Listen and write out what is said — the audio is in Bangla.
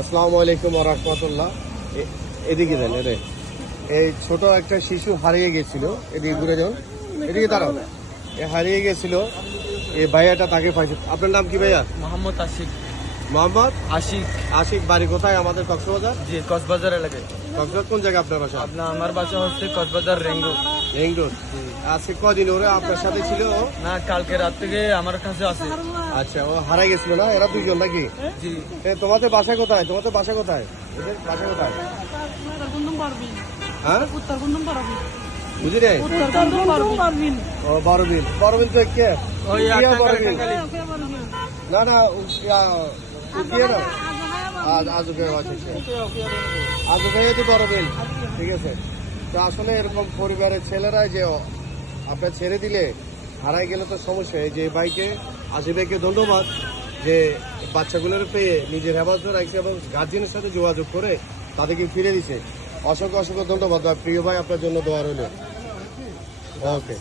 আসসালামু আলাইকুম ওয়া রাহমাতুল্লাহ। এদিকে দেন রে, এই ছোট একটা শিশু হারিয়ে গেছিল, এদিকে ঘুরে যান, এদিকে দাঁড়াও। এ হারিয়ে গেছিল, এই ভাইয়াটা তাকে পাইছে। আপনার নাম কি ভাইয়া? মোহাম্মদ আশিক। মোহাম্মদ আশিক। আশিক। বাড়ি কোথায়? আমাদের কক্সবাজার। জি, কক্সবাজার এলাকায়। কক্সবাজার কোন জায়গায় আপনার বাসা? আমার বাসা হচ্ছে কক্সবাজার রেঙ্গু। Ring road. আজকে কদিন ওরা আপনার সাথে ছিল? না, কালকে রাত থেকে আমার কাছে আছে। আচ্ছা, ও হারাই গেছিল না? এরা দুইজন নাকি? জি। তোমাদের বাসা কোথায়? তোমাদের বাসা কোথায়? এদের বাসা কোথায়? হ্যাঁ, বুঝি নাই। ও বড়বিল। বড়বিল তো কে? ওই কিয়া বড়বিল? টাঙ্গাইল। না না, কিয়া না। আজকে তো বড়বিল। ঠিক আছে। তো আসলে এরকম পরিবারের ছেলেরা যে আপনার ছেড়ে দিলে হারাই গেলে তো সমস্যা। এই যে ভাইকে, আশিক ভাইকে ধন্যবাদ যে বাচ্চাগুলোর পেয়ে নিজের হেফাজত রাখছে এবং গার্জিয়ানের সাথে যোগাযোগ করে তাদেরকে ফিরে দিছে। অসংখ্য অসংখ্য ধন্যবাদ প্রিয় ভাই, আপনার জন্য দোয়া রইল। ওকে।